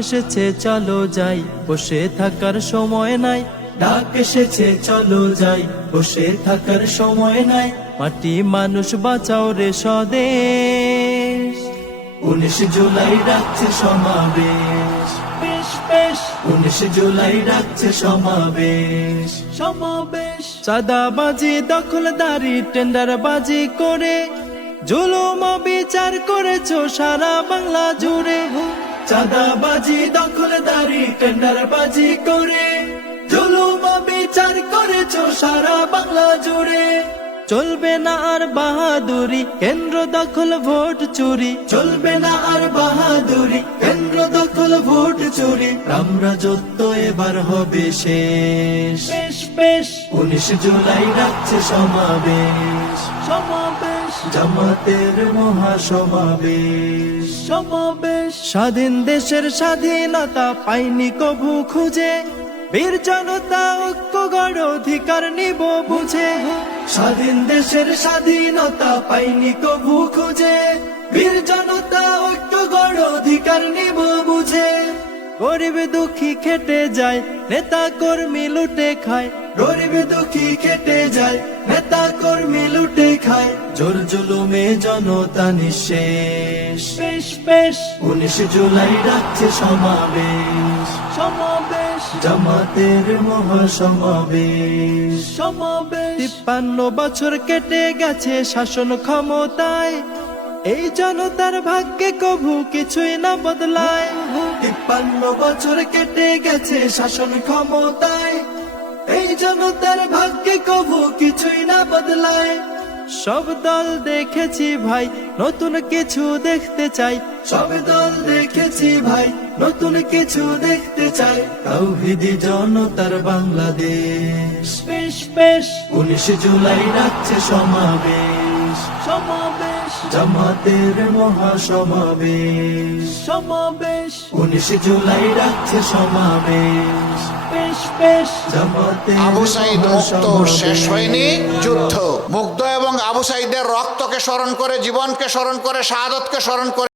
এসেছে চলো যাই, বসে থাকার সময় নাই। ডাক এসেছে চলো যাই, বসে থাকার সময় নাই। মাটি মানুষ বাঁচাও রে স্বদেশ। 19 জুলাই ডাকছে সমাবেশ, 19 জুলাই ডাকছে সমাবেশ, সমাবেশ। চাঁদাবাজি দখলদারি টেন্ডারবাজি করে জুলুম বিচার করেছো সারা বাংলা জুড়ে। চাঁদাবাজি দখলদারি টেন্ডারবাজি করে জুলুম বিচার করেছো সারা বাংলা জুড়ে। চলবে না আর বাহাদুরি, কেন্দ্র দখল ভোট চুরি। চলবে না আর বাহাদুরি, কেন্দ্র দখল ভোট চুরি। রামরাজত্ব এবার হবে শেষ। 19 জুলাই ডাকছে সমাবেশ, সমাবেশ। জামাতের মহাসমাবেশ, সমাবেশ। স্বাধীন দেশের স্বাধীনতা পাইনি কভু খুঁজে, বীর জনতা ঐক্য গড় অধিকার নিব বুঝে। স্বাধীন দেশের স্বাধীনতা পাইনি কভু খুঁজে, বীর জনতা ঐক্য গড় অধিকার নিব বুঝে। গরিব দুঃখী খেটে যায়, নেতা কর্মী লুটে খায়। গরিব দুঃখী খেটে যায়, নেতা কর্মী লুটে খায়। জোর জুলুমে জনতা নিঃশেষ। 19 জুলাই ডাকছে সমাবেশ, সমাবেশ। জামাতের মহাসমাবেশ, সমাবেশ। 53 বছর কেটে গেছে শাসন ক্ষমতায়, এই জনতার ভাগ্যে কভু কিছুই না বদলায়। 53 বছর কেটে গেছে শাসন ক্ষমতায়, এই জনতার ভাগ্যে কভু কিছুই না বদলায়। সব দল দেখেছি ভাই, নতুন কিছু দেখতে চাই। সব দল দেখেছি ভাই, নতুন কিছু দেখতে চাই। তাওহীদি জনতার বাংলাদেশ। 19 জুলাই ডাকছে সমাবেশ, সমাবেশ। জামাতের মহাসমাবেশ, সমাবেশ। 19 জুলাই ডাকছে সমাবেশ, জামাতের আবু সাঈদ মুক্ত শেষ হয়নি, যুদ্ধ। মুগ্ধ এবং আবু সাঈদের রক্তকে স্মরণ করে, জীবনকে স্মরণ করে, শাহাদতকে স্মরণ করে